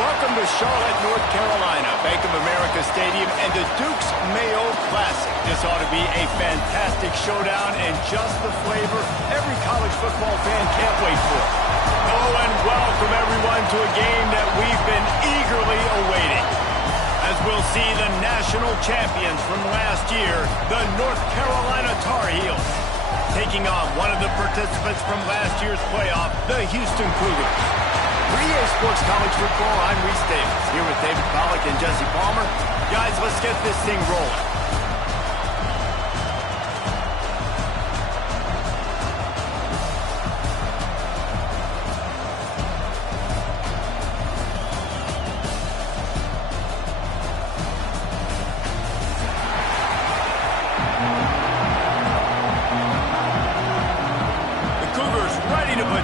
Welcome to Charlotte, North Carolina, Bank of America Stadium, and the Duke's Mayo Classic. This ought to be a fantastic showdown and just the flavor every college football fan can't wait for. Oh, and welcome everyone to a game that we've been eagerly awaiting, as we'll see the national champions from last year, the North Carolina Tar Heels, taking on one of the participants from last year's playoff, the Houston Cougars. For EA Sports College Football, I'm Reese Davis, here with David Pollack and Jesse Palmer. Guys, let's get this thing rolling.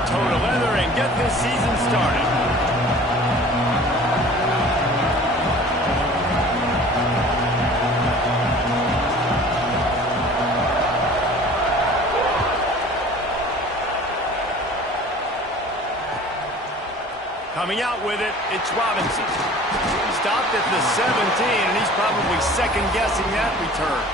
Toe to leather and get this season started. Coming out with it, it's Robinson. He stopped at the 17, and he's probably second-guessing that return.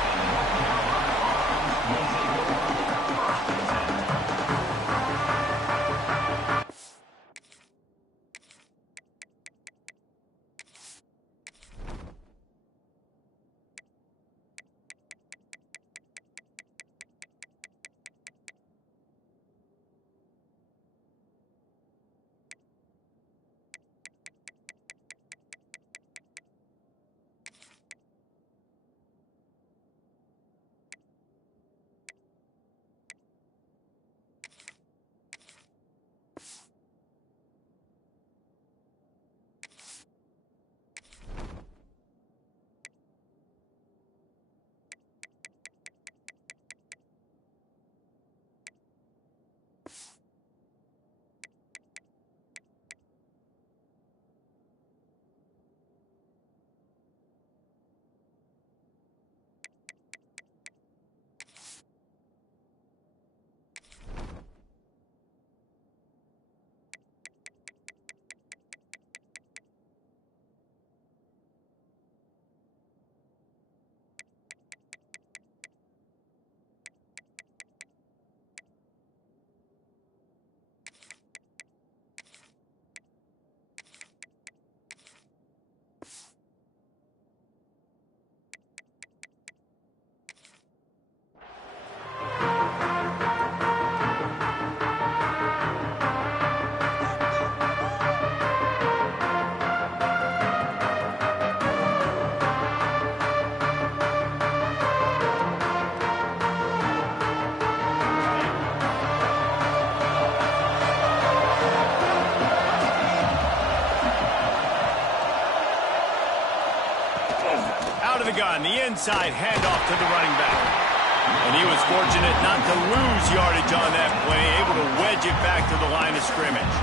Gun, the inside handoff to the running back. And he was fortunate not to lose yardage on that play, able to wedge it back to the line of scrimmage.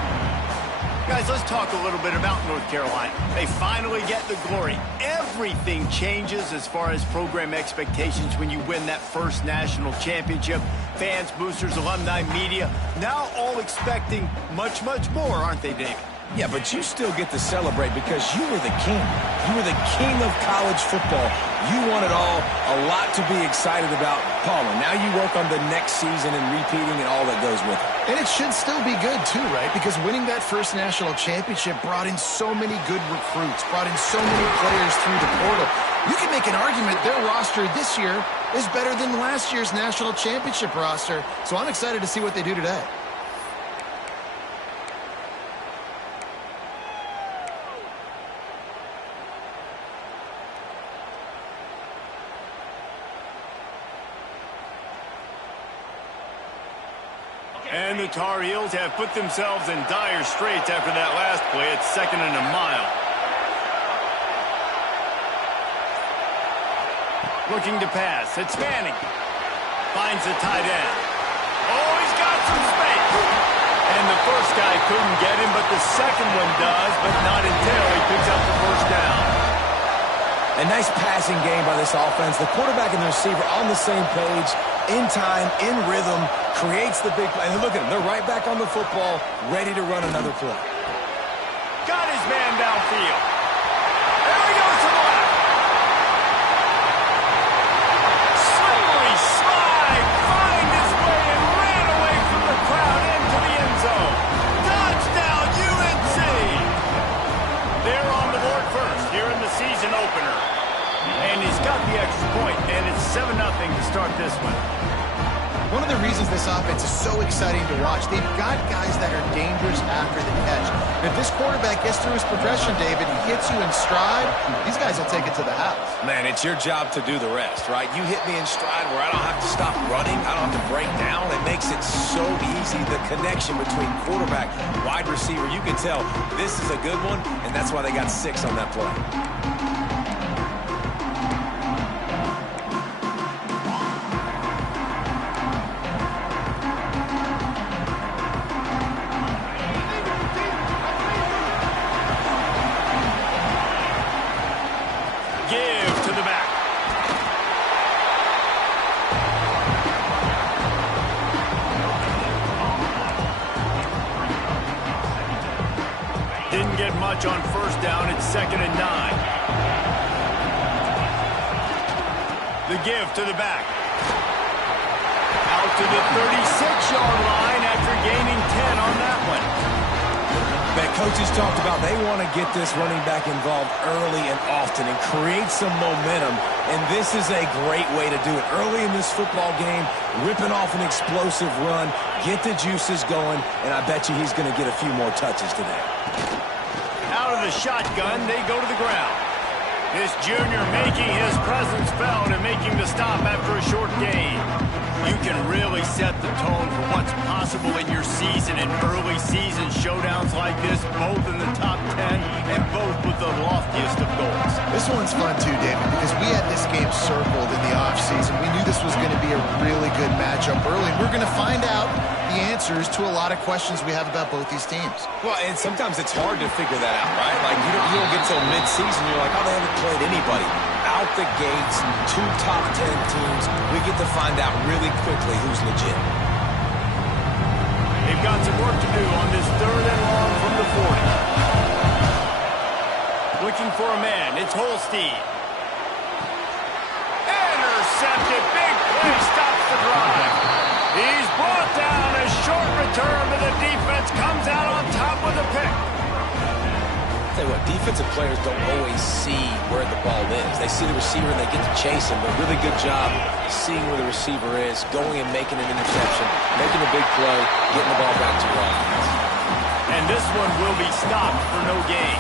Guys, let's talk a little bit about North Carolina. They finally get the glory. Everything changes as far as program expectations when you win that first national championship. Fans, boosters, alumni, media, now all expecting much, much more, aren't they, David? Yeah, but you still get to celebrate because you were the king. You were the king of college football. You won it all. A lot to be excited about. Palmer, now you work on the next season and repeating and all that goes with it. And it should still be good, too, right? Because winning that first national championship brought in so many good recruits, brought in so many players through the portal. You can make an argument their roster this year is better than last year's national championship roster. So I'm excited to see what they do today. And the Tar Heels have put themselves in dire straits after that last play. It's 2nd and a mile. Looking to pass. It's Manning. Finds the tight end. Oh, he's got some space. And the first guy couldn't get him, but the second one does, but not until he picks up the first down. A nice passing game by this offense. The quarterback and the receiver on the same page, in time, in rhythm, creates the big play. And look at them. They're right back on the football, ready to run another play. Got his man down downfield. There he goes to the left. Slippery slide. Find his way and ran away from the crowd into the end zone. Touchdown, UNC. They're on the board first here in the season opener. And he's got the extra point, and it's 7-0 to start this one. One of the reasons this offense is so exciting to watch, they've got guys that are dangerous after the catch. And if this quarterback gets through his progression, David, and hits you in stride, these guys will take it to the house. Man, it's your job to do the rest, right? You hit me in stride where I don't have to stop running. I don't have to break down. It makes it so easy, the connection between quarterback, wide receiver. You can tell this is a good one, and that's why they got 6 on that play. Didn't get much on first down. It's 2nd and 9. The give to the back. Out to the 36-yard line after gaining 10 on that one. Man, coaches talked about they want to get this running back involved early and often and create some momentum, and this is a great way to do it. Early in this football game, ripping off an explosive run, get the juices going, and I bet you he's going to get a few more touches today. Out of the shotgun, they go to the ground. This junior making his presence felt and making the stop after a short gain. You can really set the tone for what's possible in your season in early season showdowns like this, both in the top 10 and both with the loftiest of goals. This one's fun too, David, because we had this game circled in the offseason. We knew this was going to be a really good matchup early, and we're going to find out the answers to a lot of questions we have about both these teams. Well, and sometimes it's hard to figure that out, right? Like, you don't get till mid-season, you're like, oh, they haven't played anybody. Out the gates, 2 top 10 teams, we get to find out really quickly who's legit. They've got some work to do on this 3rd and long from the 40. Looking for a man, it's Holstein. Intercepted, big play, stops the drive. He's brought down, a short return, but the defense comes out on top with a pick. Tell you what, defensive players don't always see where the ball is. They see the receiver and they get to chase him, but really good job seeing where the receiver is, going and making an interception, making a big play, getting the ball back to your offense. And this one will be stopped for no gain.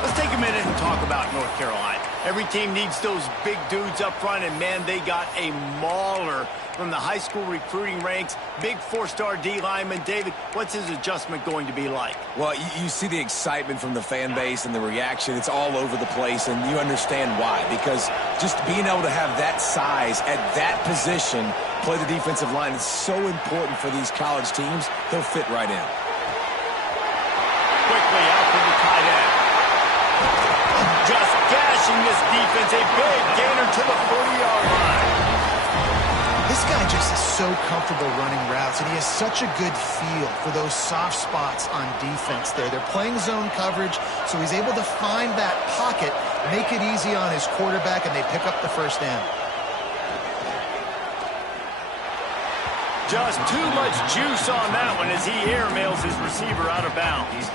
Let's take a minute and talk about North Carolina. Every team needs those big dudes up front, and man, they got a mauler from the high school recruiting ranks. Big 4-star D lineman. David, what's his adjustment going to be like? Well, you see the excitement from the fan base and the reaction. It's all over the place, and you understand why. Because just being able to have that size at that position, play the defensive line, is so important for these college teams. He'll fit right in. Quickly out for the tight end. Just gashing this defense. A big gainer to the 40-yard line. This guy just is so comfortable running routes, and he has such a good feel for those soft spots on defense there. They're playing zone coverage, so he's able to find that pocket, make it easy on his quarterback, and they pick up the first down. Just too much juice on that one as he airmails his receiver out of bounds.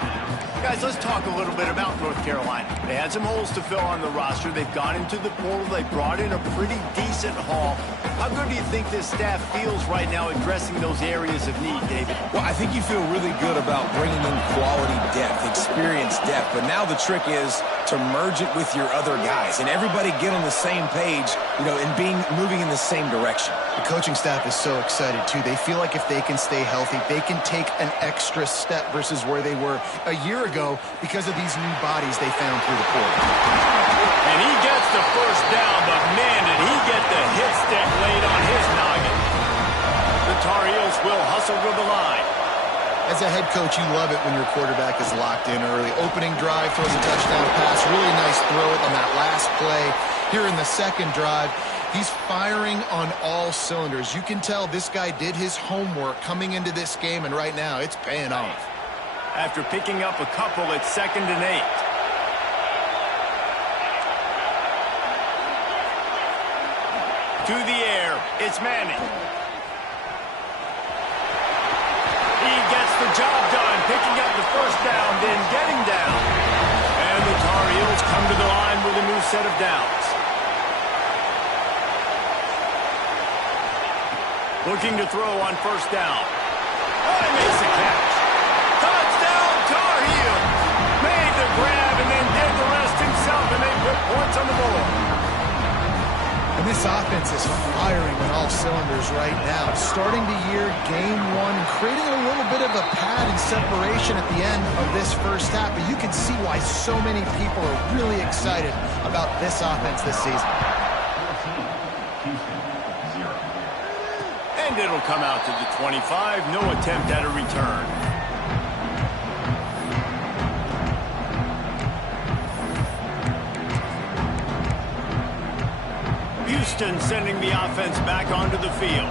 Guys, let's talk a little bit about North Carolina. They had some holes to fill on the roster. They've gone into the portal. They brought in a pretty decent haul. How good do you think this staff feels right now addressing those areas of need, David? Well, I think you feel really good about bringing in quality depth, experience depth. But now the trick is to merge it with your other guys and everybody get on the same page, and moving in the same direction. The coaching staff is so excited, too. They feel like if they can stay healthy, they can take an extra step versus where they were a year ago because of these new bodies they found through the portal. And he gets the first down, but man, did he get the hit stick laid on his noggin. The Tar Heels will hustle to the line. As a head coach, you love it when your quarterback is locked in early. Opening drive, throws a touchdown pass, really nice throw on that last play. Here in the second drive, he's firing on all cylinders. You can tell this guy did his homework coming into this game, and right now it's paying off. after picking up a couple at 2nd and 8. To the air, it's Manning. He gets the job done, picking up the first down, then getting down. And the Tar Heels come to the line with a new set of downs. Looking to throw on first down. Oh, he makes the catch. Touchdown, Tar Heels. Made the grab and then did the rest himself, and they put points on the board. And this offense is firing on all cylinders right now. Starting the year, game one, and creating a little bit of a pad and separation at the end of this first half. But you can see why so many people are really excited about this offense this season. And it'll come out to the 25. No attempt at a return. Houston sending the offense back onto the field.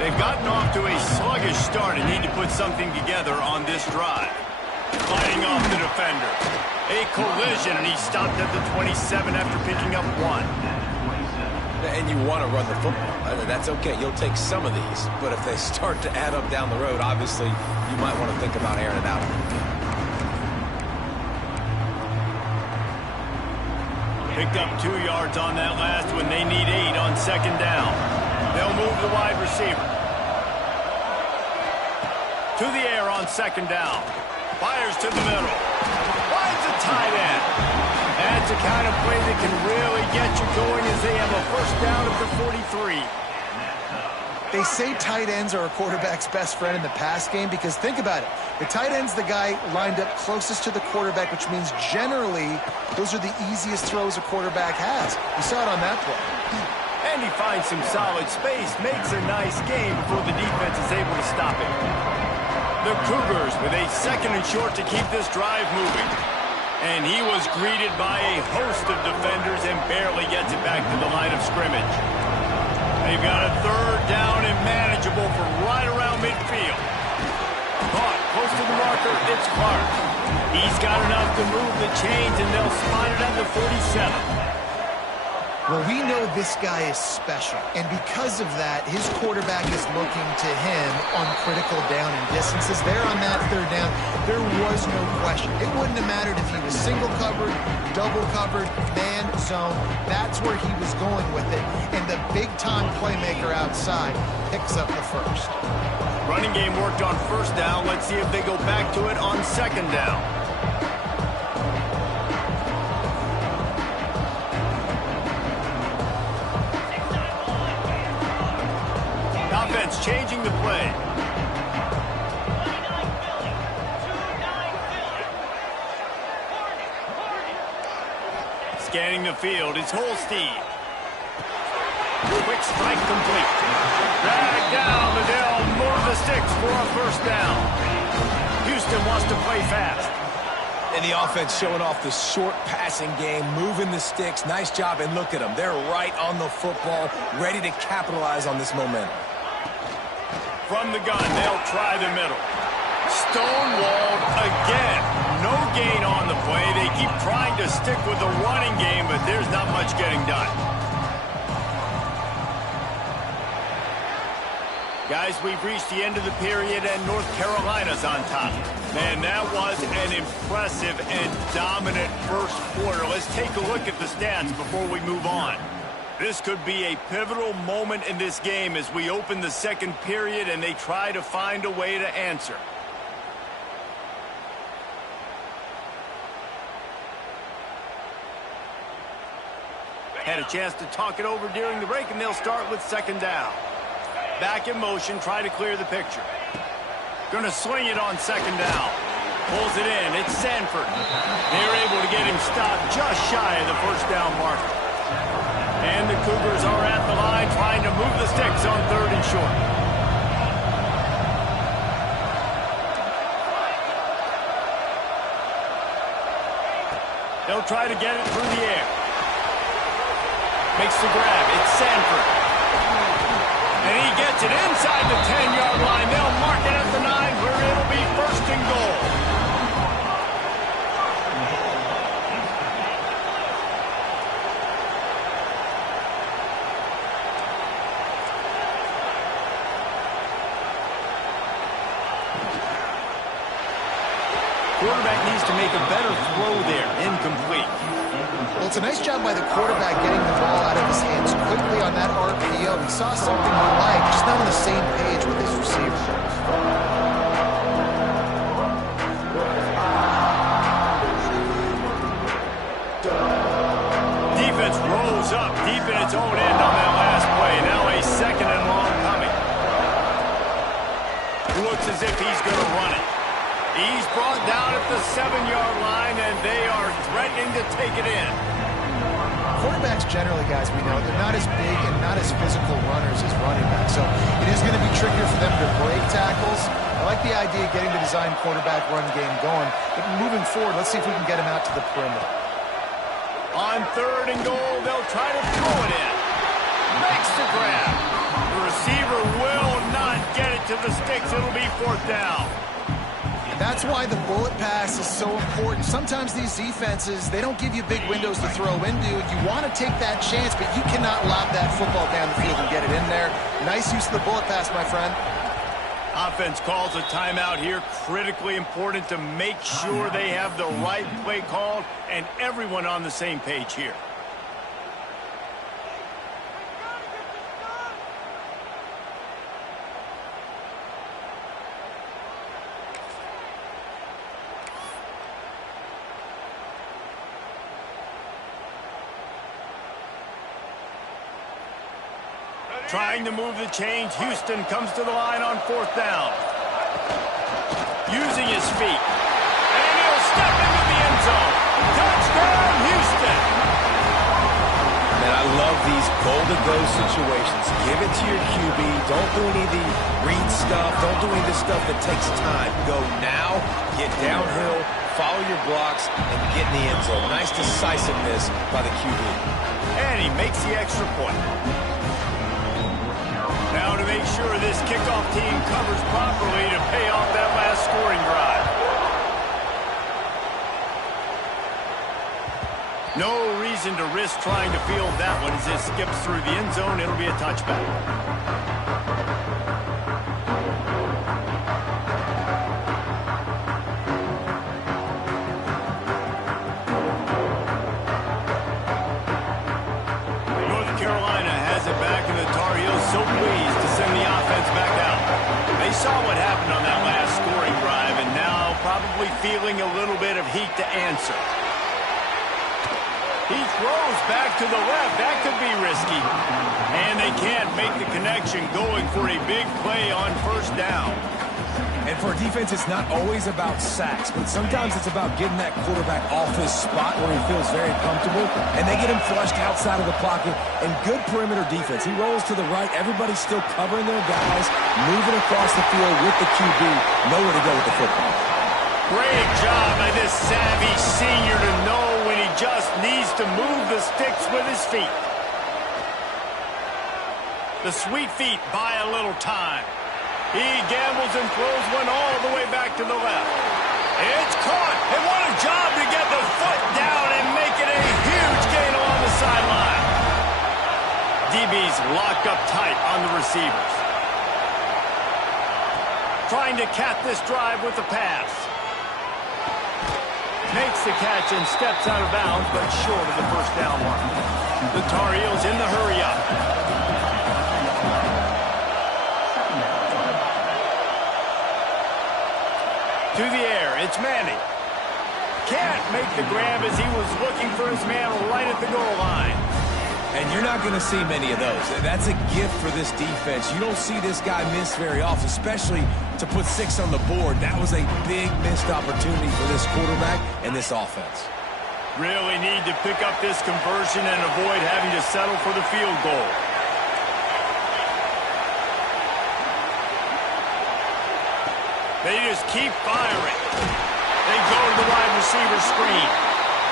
They've gotten off to a sluggish start and need to put something together on this drive. Fighting off the defender. A collision, and he stopped at the 27 after picking up 1. And you want to run the football. That's okay. You'll take some of these. But if they start to add up down the road, obviously, you might want to think about airing it out. Picked up 2 yards on that last one. They need 8 on 2nd down. They'll move the wide receiver. To the air on 2nd down. Fires to the middle. Finds a tight end. That's the kind of play that can really get you going as they have a first down at the 43. They say tight ends are a quarterback's best friend in the pass game because think about it. The tight end's the guy lined up closest to the quarterback, which means generally those are the easiest throws a quarterback has. You saw it on that play. And he finds some solid space, makes a nice game before the defense is able to stop him. The Cougars with a 2nd and short to keep this drive moving. And he was greeted by a host of defenders and barely gets it back to the line of scrimmage. They've got a 3rd down and manageable from right around midfield. Caught close to the marker, it's Clark. He's got enough to move the chains, and they'll spot it at the 47. Well, we know this guy is special, and because of that, his quarterback is looking to him on critical down and distances. There on that 3rd down, there was no question. It wouldn't have mattered if he was single covered, double covered, man, zone. That's where he was going with it, and the big-time playmaker outside picks up the first. Running game worked on first down. Let's see if they go back to it on 2nd down. Offense changing the play. Scanning the field, it's Holstein. Quick strike complete. Drag down, but they'll move the sticks for a first down. Houston wants to play fast. And the offense showing off the short passing game, moving the sticks. Nice job, and look at them. They're right on the football, ready to capitalize on this momentum. From the gun, they'll try the middle. Stonewalled again. No gain on the play. They keep trying to stick with the running game, but there's not much getting done. Guys, we've reached the end of the period, and North Carolina's on top. Man, that was an impressive and dominant first quarter. Let's take a look at the stats before we move on. This could be a pivotal moment in this game as we open the 2nd period and they try to find a way to answer. Had a chance to talk it over during the break, and they'll start with 2nd down. Back in motion, try to clear the picture. Gonna swing it on 2nd down. Pulls it in, it's Sanford. They're able to get him stopped just shy of the first down marker. And the Cougars are at the line trying to move the sticks on 3rd and short. They'll try to get it through the air. Makes the grab. It's Sanford. And he gets it inside the 10-yard line. They'll mark it at the 9 where it'll be 1st and goal. quarterback needs to make a better throw there. Incomplete. Well, it's a nice job by the quarterback getting the ball out of his hands quickly on that RPO. He saw something he liked, just not on the same page with his receiver. Defense rolls up deep in its own end on that last play. Now a 2nd and long coming. Looks as if he's going to run it. He's brought down at the 7-yard line, and they are threatening to take it in. Quarterbacks generally, guys, we know, they're not as big and not as physical runners as running backs. So it is going to be trickier for them to break tackles. I like the idea of getting the design quarterback run game going. But moving forward, let's see if we can get him out to the perimeter. On 3rd and goal, they'll try to throw it in. Makes the grab. The receiver will not get it to the sticks. It'll be 4th down. That's why the bullet pass is so important. Sometimes these defenses, they don't give you big windows to throw into. You want to take that chance, but you cannot lob that football down the field and get it in there. Nice use of the bullet pass, my friend. Offense calls a timeout here. Critically important to make sure they have the right play called and everyone on the same page here. Trying to move the chains. Houston comes to the line on 4th down. Using his feet. And he'll step into the end zone. Touchdown, Houston! Man, I love these goal-to-go situations. Give it to your QB. Don't do any of the read stuff. Don't do any of the stuff that takes time. Go now, get downhill, follow your blocks, and get in the end zone. Nice decisiveness by the QB. And he makes the extra point. Now to make sure this kickoff team covers properly to pay off that last scoring drive. No reason to risk trying to field that one as it skips through the end zone. It'll be a touchback. So pleased to send the offense back out. They saw what happened on that last scoring drive and now probably feeling a little bit of heat to answer. He throws back to the left. That could be risky. And they can't make the connection going for a big play on 1st down. And for a defense, it's not always about sacks, but sometimes it's about getting that quarterback off his spot where he feels very comfortable, and they get him flushed outside of the pocket, and good perimeter defense. He rolls to the right. Everybody's still covering their guys, moving across the field with the QB, nowhere to go with the football. Great job by this savvy senior to know when he just needs to move the sticks with his feet. The sweet feet buy a little time. He gambles and throws one all the way back to the left. It's caught, and what a job to get the foot down and make it a huge gain along the sideline. DB's locked up tight on the receivers. Trying to cap this drive with the pass. Makes the catch and steps out of bounds, but short of the 1st down mark. The Tar Heels in the hurry-up. To the air, it's Manning. Can't make the grab as he was looking for his man right at the goal line. And you're not going to see many of those. That's a gift for this defense. You don't see this guy miss very often, especially to put 6 on the board. That was a big missed opportunity for this quarterback and this offense. Really need to pick up this conversion and avoid having to settle for the field goal. They just keep firing. They go to the wide receiver screen.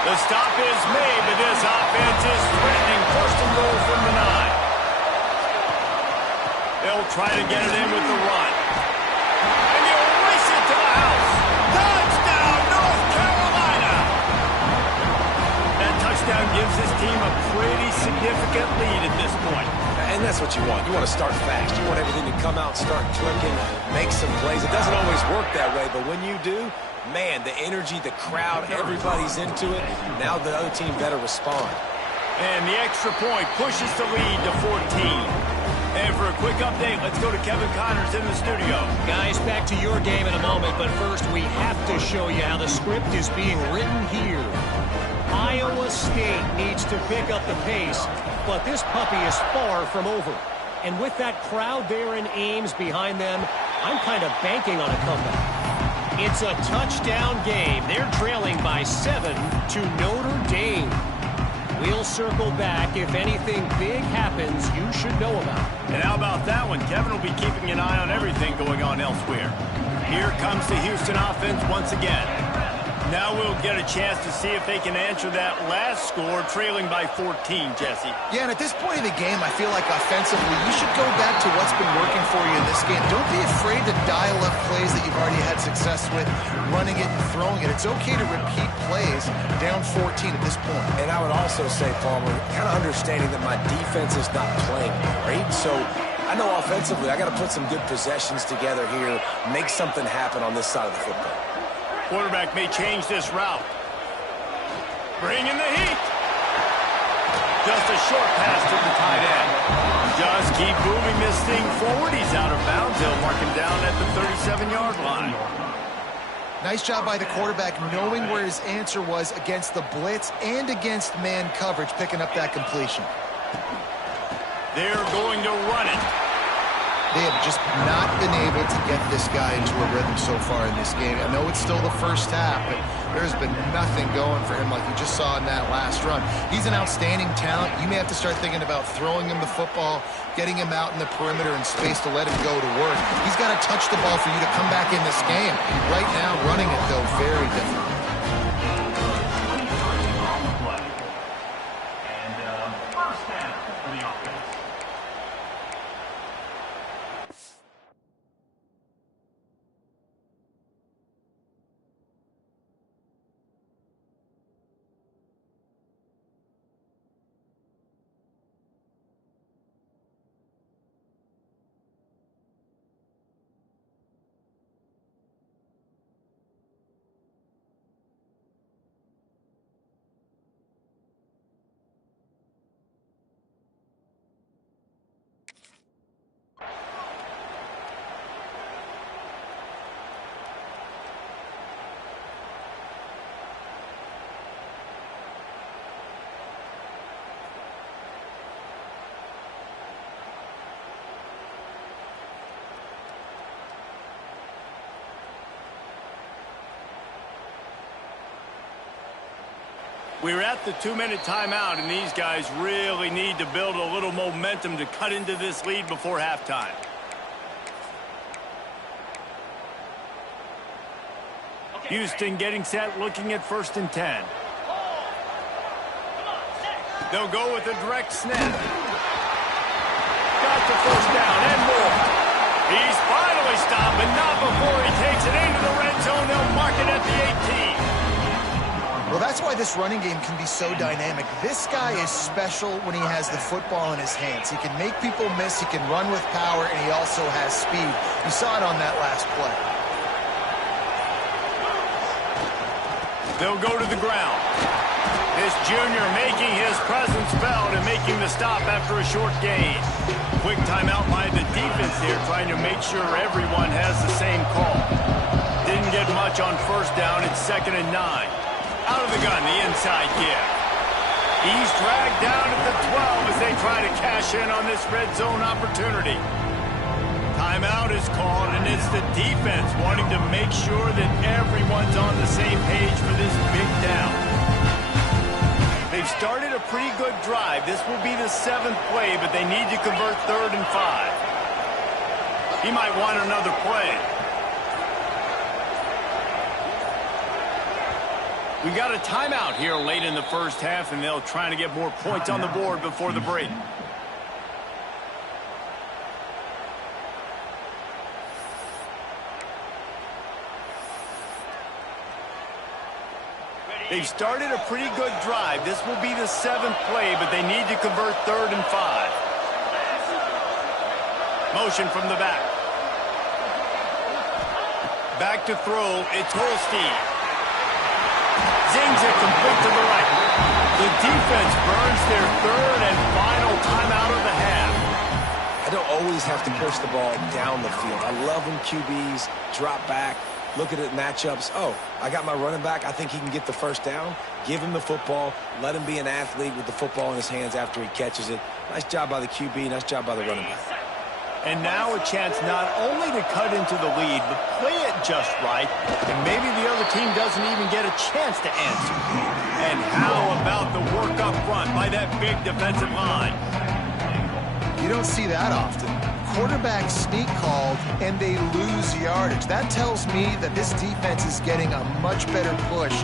The stop is made, but this offense is threatening 1st and goal from the 9. They'll try to get it in with the run. And they'll race it to the house. Touchdown, North Carolina! That touchdown gives this team a pretty significant lead at this point. And that's what you want. You want to start fast. You want everything to come out, start clicking, make some plays. It doesn't always work that way, but when you do, Man, the energy, the crowd, everybody's into it. Now the other team better respond. And the extra point pushes the lead to 14. And for a quick update, let's go to Kevin Connors in the studio. Guys, back to your game in a moment, but first we have to show you how the script is being written here. Iowa State needs to pick up the pace, but this puppy is far from over. And with that crowd there in Ames behind them, I'm kind of banking on a comeback. It's a touchdown game. They're trailing by 7 to Notre Dame. We'll circle back. If anything big happens, you should know about it. And how about that one? Kevin will be keeping an eye on everything going on elsewhere. Here comes the Houston offense once again. Now we'll get a chance to see if they can answer that last score, trailing by 14, Jesse. Yeah, and at this point in the game, I feel like offensively, you should go back to what's been working for you in this game. Don't be afraid to dial up plays that you've already had success with, running it and throwing it. It's okay to repeat plays down 14 at this point. And I would also say, Palmer, kind of understanding that my defense is not playing great, so I know offensively I got to put some good possessions together here, make something happen on this side of the football. Quarterback may change this route. Bring in the heat. Just a short pass to the tight end. Just keep moving this thing forward. He's out of bounds. They'll mark him down at the 37-yard line. Nice job by the quarterback knowing where his answer was against the blitz and against man coverage, picking up that completion. They're going to run it. They have just not been able to get this guy into a rhythm so far in this game. I know it's still the first half, but there's been nothing going for him like you just saw in that last run. He's an outstanding talent. You may have to start thinking about throwing him the football, getting him out in the perimeter and space to let him go to work. He's got to touch the ball for you to come back in this game. Right now, running it, though, very difficult. We're at the 2-minute timeout, and these guys really need to build a little momentum to cut into this lead before halftime. Houston getting set, looking at 1st and 10. They'll go with a direct snap. Got the 1st down and more. He's finally stopped, but not before he takes it into the red zone. They'll mark it at the 18. Well, that's why this running game can be so dynamic. This guy is special when he has the football in his hands. He can make people miss, he can run with power, and he also has speed. You saw it on that last play. They'll go to the ground. This junior making his presence felt and making the stop after a short gain. Quick timeout by the defense here, trying to make sure everyone has the same call. Didn't get much on 1st down. It's 2nd and 9. Out of the gun, the inside give. He's dragged down at the 12 as they try to cash in on this red zone opportunity. Timeout is called, and it's the defense wanting to make sure that everyone's on the same page for this big down. They've started a pretty good drive. This will be the 7th play, but they need to convert 3rd and 5. He might want another play. We got a timeout here late in the 1st half, and they'll try to get more points on the board before the break. They've started a pretty good drive. This will be the 7th play, but they need to convert 3rd and 5. Motion from the back. Back to throw, it's Holstein. Zings it complete to the right. The defense burns their third and final timeout of the half. I don't always have to push the ball down the field. I love when QBs drop back, look at it matchups. Oh, I got my running back. I think he can get the first down. Give him the football. Let him be an athlete with the football in his hands after he catches it. Nice job by the QB. Nice job by the running back. And now a chance not only to cut into the lead, but play it just right, and maybe the other team doesn't even get a chance to answer. And how about the work up front by that big defensive line? You don't see that often. Quarterback sneak called, and they lose yardage. That tells me that this defense is getting a much better push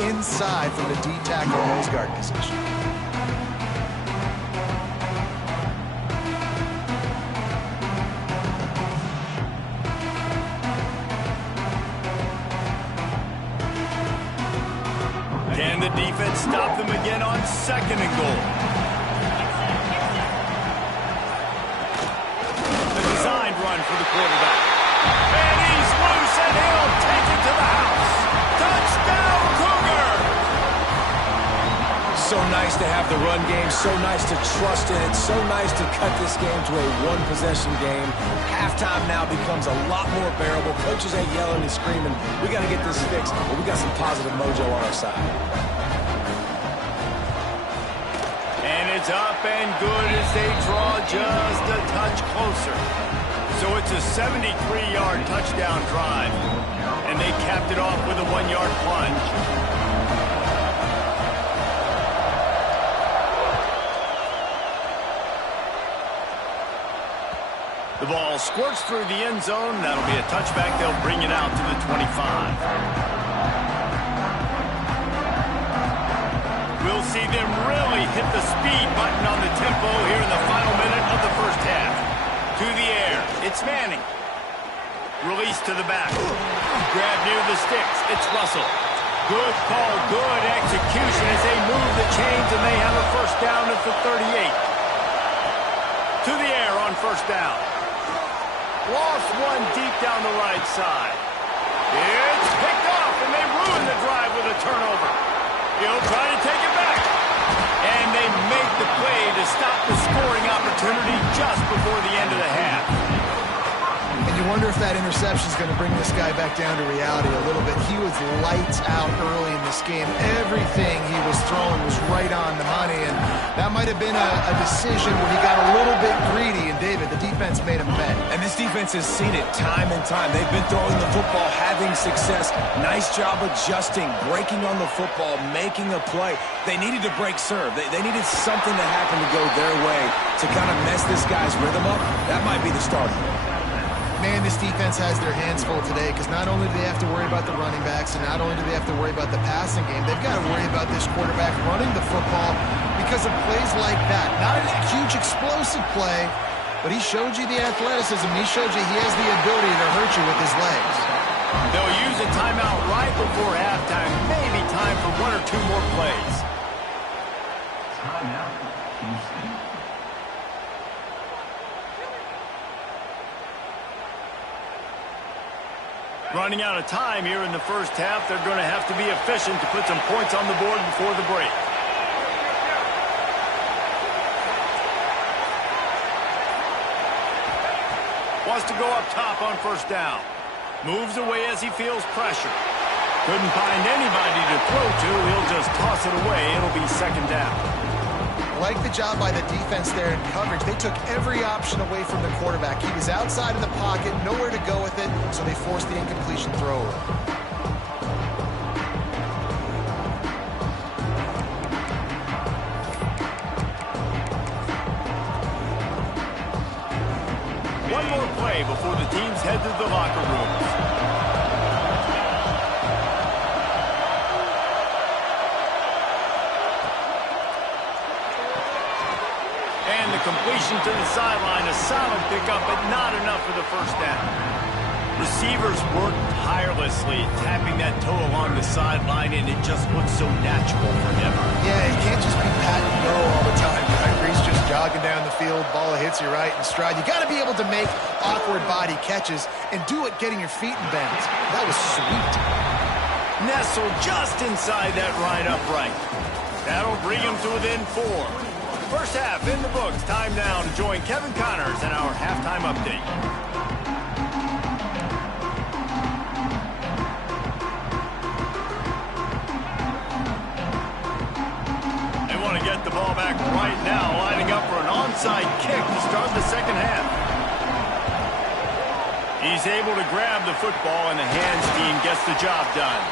inside from the D-tackle nose guard position. Can the defense stop them again on 2nd and goal? The designed run for the quarterback. And he's loose, and he'll take it to the house. Touchdown, Cougar! So nice to have the run game. So nice to trust in it. So nice to cut this game to a one-possession game. Halftime now becomes a lot more bearable. Coaches ain't yelling and screaming. We got to get this fixed, but we got some positive mojo on our side. And it's up and good as they draw just a touch closer. So it's a 73-yard touchdown drive. And they capped it off with a 1-yard plunge. The ball squirts through the end zone. That'll be a touchback. They'll bring it out to the 25. We'll see them really hit the speed button on the tempo here in the final minute of the first half. To the air. It's Manning. Release to the back. Grab near the sticks. It's Russell. Good call, good execution as they move the chains, and they have a first down at the 38. To the air on first down. Lost one deep down the right side. It's picked off, and they ruin the drive with a turnover. He'll try to take it back. And they make the play to stop the scoring opportunity just before the end of the half. And you wonder if that interception is going to bring this guy back down to reality a little bit. He was lights out early in this game. Everything he was throwing was right on the money, and that might have been a decision where he got a little bit greedy, and David, the defense made him bet. And this defense has seen it time and time. They've been throwing the football, having success. Nice job adjusting, breaking on the football, making a play. They needed to break serve. They needed something to happen to go their way to kind of mess this guy's rhythm up. That might be the starter. Man, this defense has their hands full today because not only do they have to worry about the running backs and not only do they have to worry about the passing game, they've got to worry about this quarterback running the football because of plays like that. Not a huge explosive play, but he showed you the athleticism. He showed you he has the ability to hurt you with his legs. They'll use a timeout right before halftime. Maybe time for 1 or 2 more plays. Timeout. Houston. Running out of time here in the first half. They're going to have to be efficient to put some points on the board before the break. Wants to go up top on first down. Moves away as he feels pressure. Couldn't find anybody to throw to. He'll just toss it away. It'll be second down. Like the job by the defense there in coverage. They took every option away from the quarterback. He was outside of the pocket, nowhere to go with it, so they forced the incompletion throw. One more play before the teams head to the locker rooms. Completion to the sideline, a solid pickup, but not enough for the first down. Receivers work tirelessly, tapping that toe along the sideline, and it just looks so natural for him. Yeah, it can't just be pat and go all the time, right? He's just jogging down the field, ball hits Nancy right in stride. You got to be able to make awkward body catches and do it getting your feet in bounds. That was sweet. Nestled just inside that right upright. That'll bring him to within 4. First half in the books. Time now to join Kevin Connors in our halftime update. They want to get the ball back right now, lining up for an onside kick to start the second half. He's able to grab the football, and the hands team gets the job done.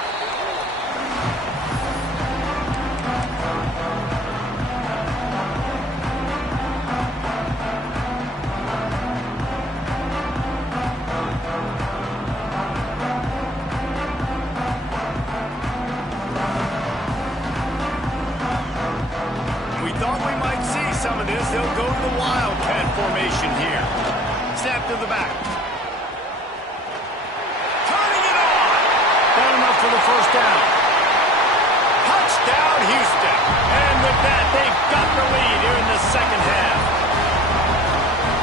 Some of this, they'll go to the Wildcat formation here. Snap to the back. Turning it on. Not enough for the first down. Touchdown, Houston. And with that, they've got the lead here in the second half.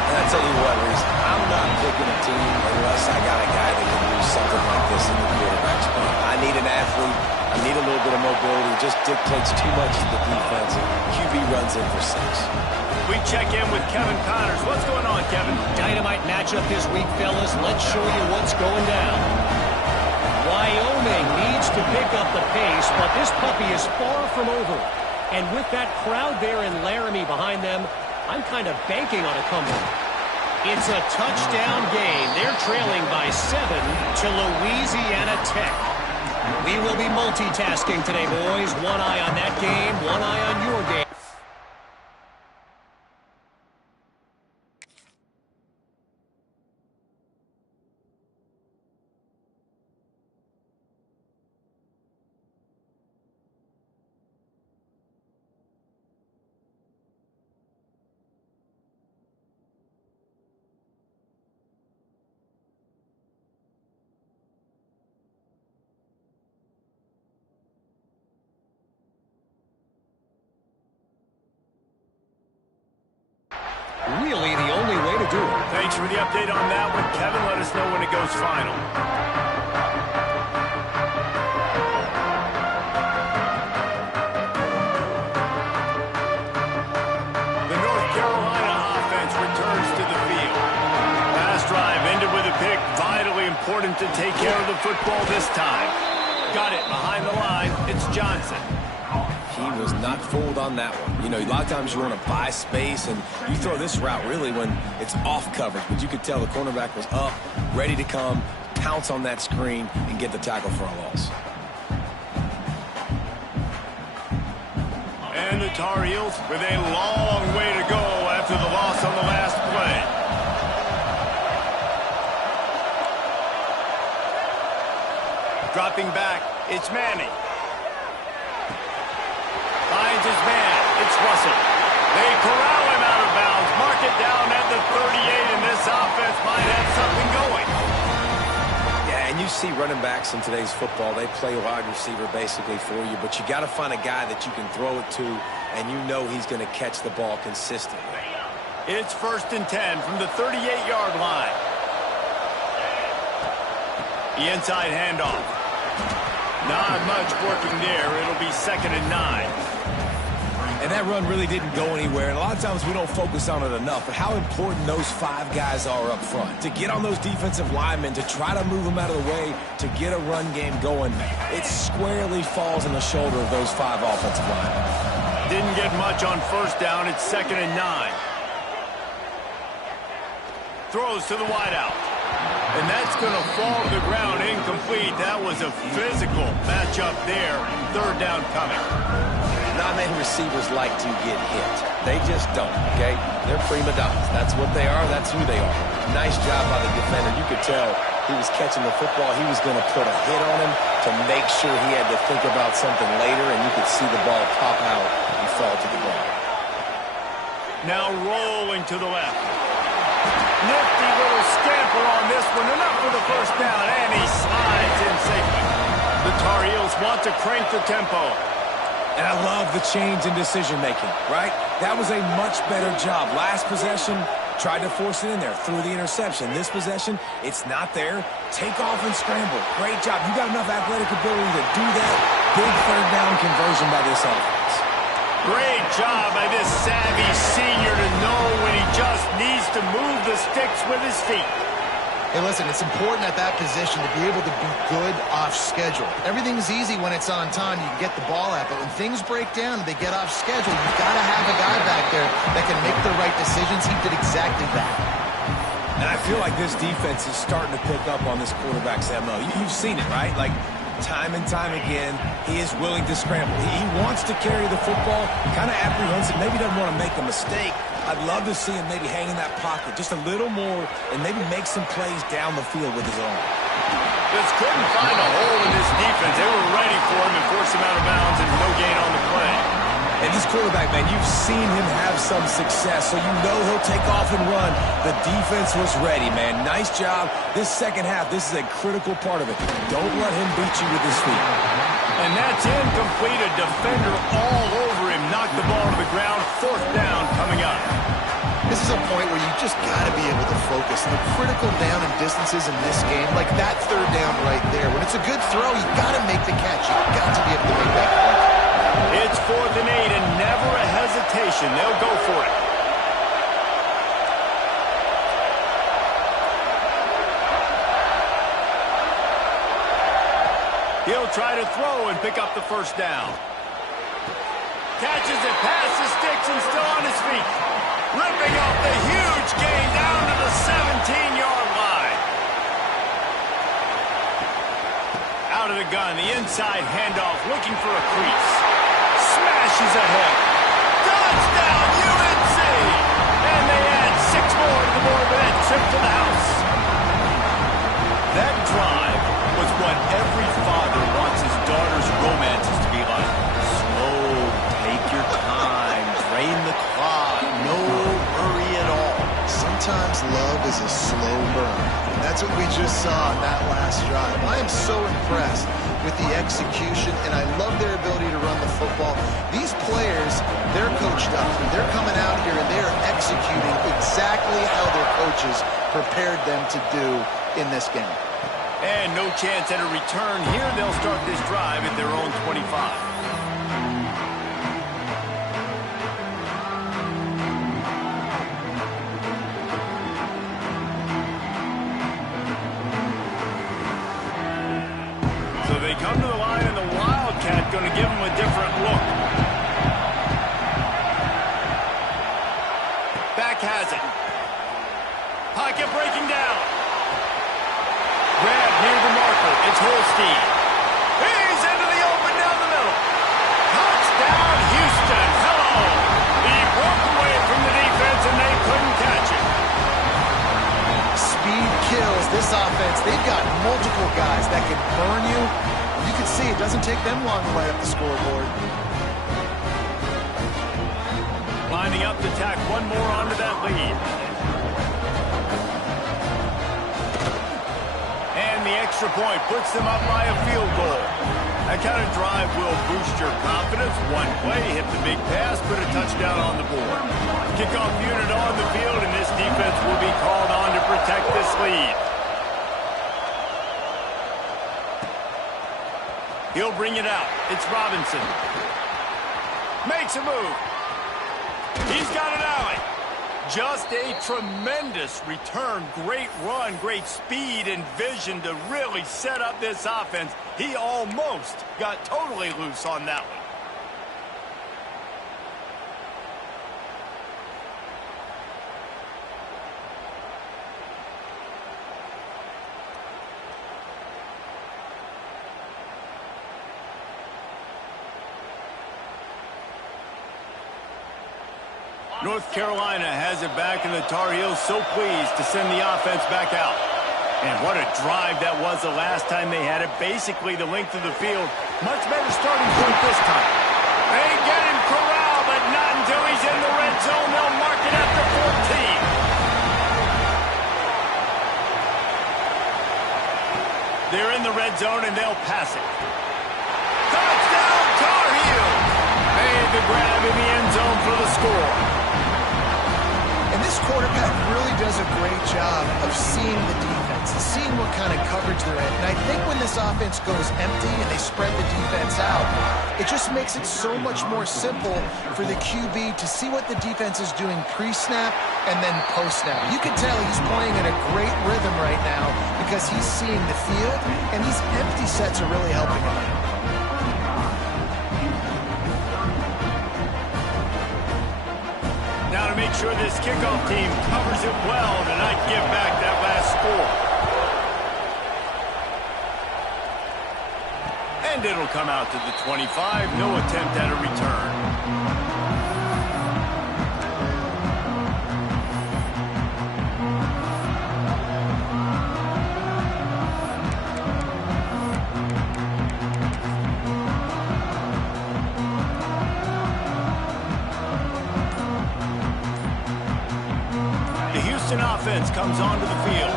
And I tell you what, Reese, I'm not picking a team unless I got a guy that can do something like this in the quarterback spot. I need an athlete. I need a little bit of mobility. It just dictates too much to the defense. QB runs in for 6. We check in with Kevin Connors. What's going on, Kevin? Dynamite matchup this week, fellas. Let's show you what's going down. Wyoming needs to pick up the pace, but this puppy is far from over. And with that crowd there in Laramie behind them, I'm kind of banking on a comeback. It's a touchdown game. They're trailing by 7 to Louisiana Tech. We will be multitasking today, boys. One eye on that game, one eye on your game. Really the only way to do it. Thanks for the update on that one, Kevin. Let us know when it goes final. The North Carolina offense returns to the field. Last drive ended with a pick. Vitally important to take care of the football this time. Got it behind the line. It's Johnson. He was not fooled on that one. You know, a lot of times you want to buy space, and you throw this route really when it's off coverage. But you could tell the cornerback was up, ready to come, pounce on that screen, and get the tackle for a loss. And the Tar Heels with a long way to go after the loss on the last play. Dropping back, it's Manning. Finds his man. It's Russell. They corral him out of bounds. Mark it down at the 38, and this offense might have something going. Yeah, and you see running backs in today's football, they play wide receiver basically for you, but you got to find a guy that you can throw it to, and you know he's going to catch the ball consistently. It's 1st and 10 from the 38-yard line. The inside handoff. Not much working there. It'll be 2nd and 9. And that run really didn't go anywhere. And a lot of times we don't focus on it enough. But how important those 5 guys are up front. To get on those defensive linemen, to try to move them out of the way, to get a run game going. It squarely falls on the shoulder of those 5 offensive linemen. Didn't get much on 1st down. It's 2nd and 9. Throws to the wideout. And that's going to fall to the ground incomplete. That was a physical matchup there. 3rd down coming. Not many receivers like to get hit. They just don't, okay? They're prima donnas. That's what they are. That's who they are. Nice job by the defender. You could tell he was catching the football. He was going to put a hit on him to make sure he had to think about something later, and you could see the ball pop out and fall to the ground. Now rolling to the left. Nifty little scamper on this one. Enough for the 1st down, and he slides in safely. The Tar Heels want to crank the tempo. And I love the change in decision-making, right? That was a much better job. Last possession, Tried to force it in there, threw the interception. This possession, it's not there. Take off and scramble. Great job. You got enough athletic ability to do that. Big third down conversion by this offense. Great job by this savvy senior to know when he just needs to move the sticks with his feet. Hey, listen, it's important at that position to be able to be good off schedule. Everything's easy when it's on time. You can get the ball out, but when things break down and they get off schedule, you've got to have a guy back there that can make the right decisions. He did exactly that. And I feel like this defense is starting to pick up on this quarterback's MO. You've seen it, right? Like, time and time again, he is willing to scramble. He wants to carry the football, kind of apprehensive, maybe doesn't want to make a mistake. I'd love to see him maybe hang in that pocket just a little more and maybe make some plays down the field with his arm. Just couldn't find a hole in this defense. They were ready for him and forced him out of bounds and no gain on the play. And this quarterback, man, you've seen him have some success, so you know he'll take off and run. The defense was ready, man. Nice job. This second half, this is a critical part of it. Don't let him beat you with his feet. And that's incomplete. A defender all over him. Knocked the ball to the ground. Fourth down coming up. This is a point where you just got to be able to focus. The critical down and distances in this game, like that third down right there. When it's a good throw, you got to make the catch. You got to be able to make that catch. It's 4th and 8 and never a hesitation. They'll go for it. He'll try to throw and pick up the first down. Catches it past the sticks and still on his feet. Ripping up the huge gain down to the 17-yard line. Out of the gun, the inside handoff, looking for a crease. Smashes ahead. Touchdown, UNC! And they add 6 more to the board with that trip to the house. That drive was what every father wants his daughter's romances to be like. Slow, take your time, drain the clock, no hurry at all. Sometimes love is a slow burn. And that's what we just saw in that last drive. I am so impressed with the execution, and I love their ability to run the football. These players, they're coached up. They're coming out here, and they are executing exactly how their coaches prepared them to do in this game. And no chance at a return here. They'll start this drive at their own 25. Come to the line, and the Wildcat going to give him a different look. Back has it. Pocket breaking down. Grab near the marker. It's Holstein. He's into the open down the middle. Touchdown, Houston. Hello. He broke away from the defense, and they couldn't catch him. Speed kills this offense. They've got multiple guys that can burn you. You can see it doesn't take them long to light up the scoreboard. Lining up to tack one more onto that lead. And the extra point puts them up by a field goal. That kind of drive will boost your confidence. One play, hit the big pass, put a touchdown on the board. Kickoff unit on the field, and this defense will be called on to protect this lead. He'll bring it out. It's Robinson. Makes a move. He's got an alley. Just a tremendous return. Great run, great speed and vision to really set up this offense. He almost got totally loose on that one. North Carolina has it back, and the Tar Heels so pleased to send the offense back out. And what a drive that was the last time they had it. Basically the length of the field. Much better starting point this time. They get him corralled, but not until he's in the red zone. They'll mark it at the 14. They're in the red zone, and they'll pass it. Touchdown, Tar Heels! Made the grab in the end zone for the score. And this quarterback really does a great job of seeing the defense, seeing what kind of coverage they're in. And I think when this offense goes empty and they spread the defense out, it just makes it so much more simple for the QB to see what the defense is doing pre-snap and then post-snap. You can tell he's playing in a great rhythm right now because he's seeing the field, and these empty sets are really helping him. Now to make sure this kickoff team covers it well to not give back that last score. And it'll come out to the 25. No attempt at a return. Offense comes onto the field.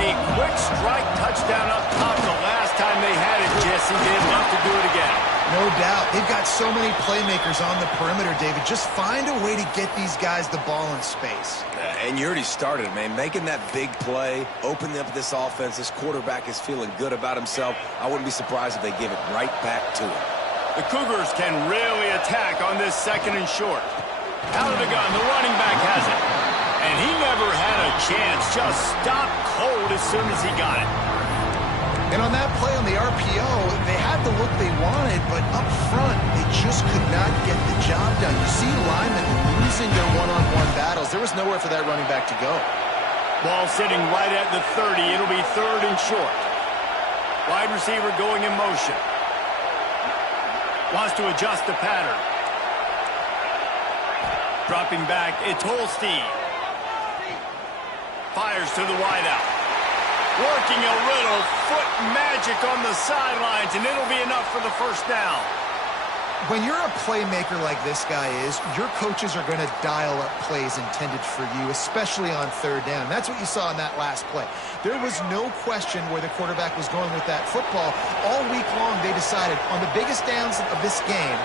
A quick strike touchdown up top. The last time they had it, Jesse, they'd love to do it again. No doubt. They've got so many playmakers on the perimeter, David. Just find a way to get these guys the ball in space. And you already started, man. Making that big play, opening up this offense. This quarterback is feeling good about himself. I wouldn't be surprised if they give it right back to him. The Cougars can really attack on this 2nd and short. Out of the gun, the running back has it. And he never had a chance. Just stopped cold as soon as he got it. And on that play on the RPO, they had the look they wanted, but up front, they just could not get the job done. You see linemen losing their one-on-one battles. There was nowhere for that running back to go. Ball sitting right at the 30. It'll be 3rd and short. Wide receiver going in motion. Wants to adjust the pattern. Dropping back, it's Holstein. Fires to the wideout. Working a little foot magic on the sidelines, and it'll be enough for the 1st down. When you're a playmaker like this guy is, your coaches are going to dial up plays intended for you, especially on 3rd down. That's what you saw in that last play. There was no question where the quarterback was going with that football. All week long, they decided on the biggest downs of this game,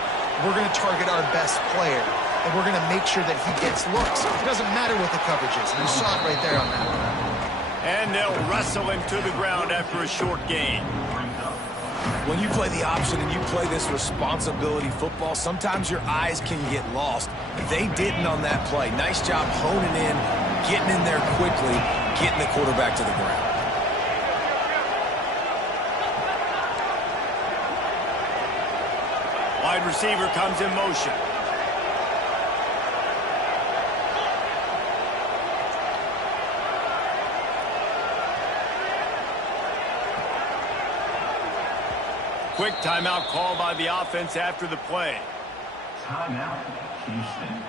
we're going to target our best player. And we're going to make sure that he gets looks. It doesn't matter what the coverage is. And you saw it right there on that one. And they'll wrestle him to the ground after a short gain. When you play the option and you play this responsibility football, sometimes your eyes can get lost. They didn't on that play. Nice job honing in, getting in there quickly, getting the quarterback to the ground. Wide receiver comes in motion. Quick timeout call by the offense after the play. Timeout, Houston.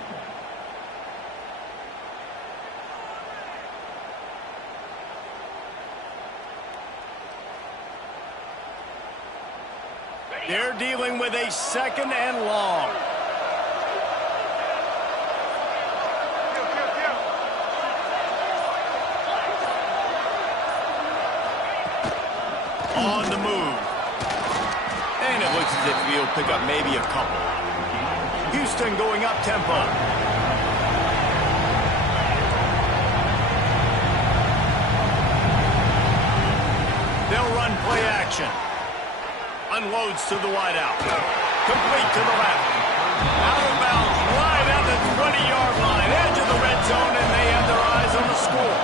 They're dealing with a 2nd and long. On the move. And it looks as if he'll pick up maybe a couple. Houston going up tempo. They'll run play action. Unloads to the wideout. Complete to the left. Out of bounds, right at the 20-yard line. Edge of the red zone, and they have their eyes on the score.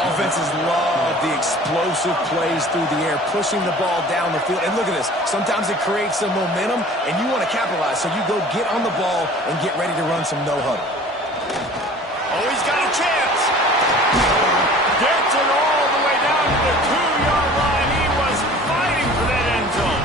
Offenses love the explosive plays through the air, pushing the ball down the field. And look at this. Sometimes it creates some momentum, and you want to capitalize. So you go get on the ball and get ready to run some no-huddle. Oh, he's got a chance. Gets it all the way down to the 2-yard line. He was fighting for that end zone.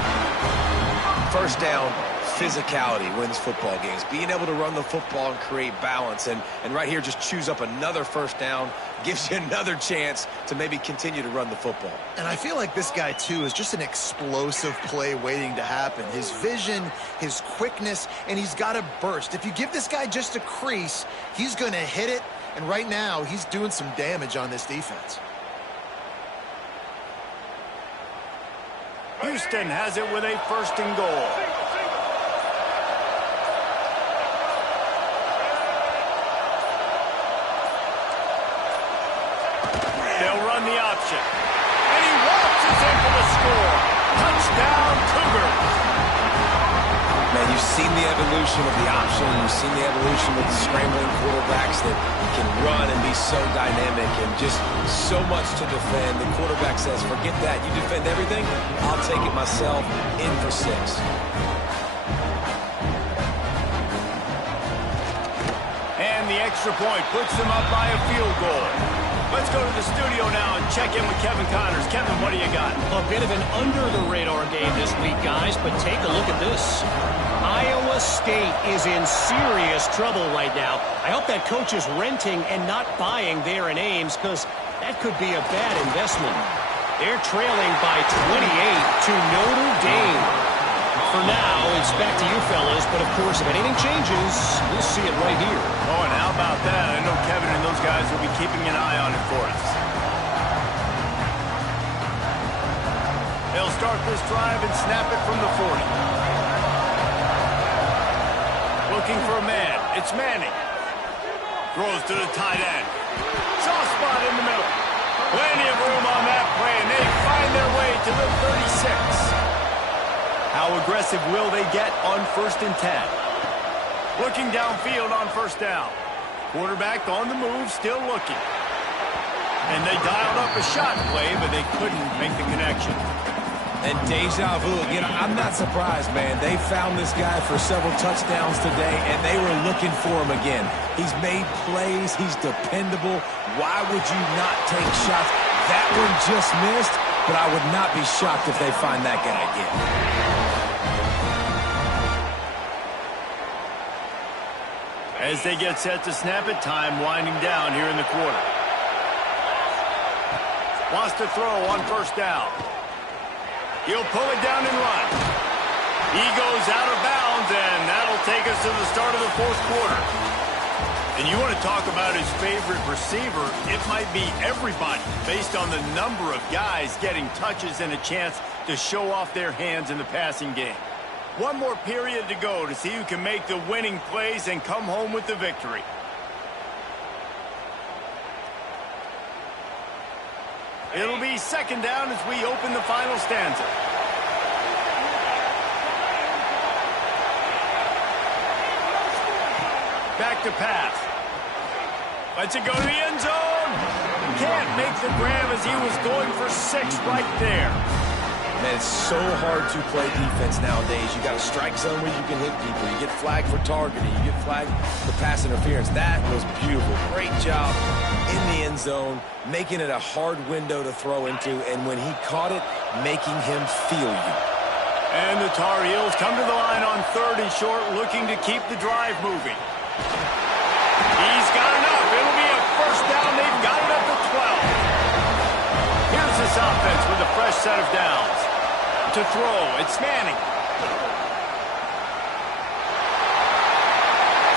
1st down, physicality wins football games. Being able to run the football and create balance. And right here, just choose up another 1st down. Gives you another chance to maybe continue to run the football. And I feel like this guy, too, is just an explosive play waiting to happen. His vision, his quickness, and he's got a burst. If you give this guy just a crease, he's going to hit it. And right now, he's doing some damage on this defense. Houston has it with a 1st and goal. the option. And he waltzes in for the score. Touchdown, Cougars. Man, you've seen the evolution of the option. You've seen the evolution of the scrambling quarterbacks that can run and be so dynamic and just so much to defend. The quarterback says, forget that. You defend everything, I'll take it myself. In for 6. And the extra point puts them up by a field goal. Let's go to the studio now and check in with Kevin Connors. Kevin, what do you got? A bit of an under-the-radar game this week, guys, but take a look at this. Iowa State is in serious trouble right now. I hope that coach is renting and not buying there in Ames, because that could be a bad investment. They're trailing by 28 to Notre Dame. For now, it's back to you fellas, but of course, if anything changes, we'll see it right here. Oh, and how about that? I know Kevin and those guys will be keeping an eye on it for us. They'll start this drive and snap it from the 40. Looking for a man. It's Manning. Throws to the tight end. Soft spot in the middle. Plenty of room on that play, and they find their way to the 36. How aggressive will they get on 1st and 10? Looking downfield on 1st down. Quarterback on the move, still looking. And they dialed up a shot play, but they couldn't make the connection. And deja vu again. I'm not surprised, man. They found this guy for several touchdowns today, and they were looking for him again. He's made plays. He's dependable. Why would you not take shots? That one just missed, but I would not be shocked if they find that guy again. As they get set to snap it, time winding down here in the quarter. Wants to throw on 1st down. He'll pull it down and run. He goes out of bounds, and that'll take us to the start of the 4th quarter. And you want to talk about his favorite receiver, it might be everybody based on the number of guys getting touches and a chance to show off their hands in the passing game. One more period to go to see who can make the winning plays and come home with the victory. It'll be 2nd down as we open the final stanza. Back to pass. Lets it go to the end zone. Can't make the grab as he was going for 6 right there. Man, it's so hard to play defense nowadays. You got a strike zone where you can hit people. You get flagged for targeting. You get flagged for pass interference. That was beautiful. Great job in the end zone, making it a hard window to throw into, and when he caught it, making him feel you. And the Tar Heels come to the line on 3rd and short, looking to keep the drive moving. He's got enough. It'll be a 1st down. They've got it up to 12. Here's this offense with a fresh set of downs. To throw, it's Manning.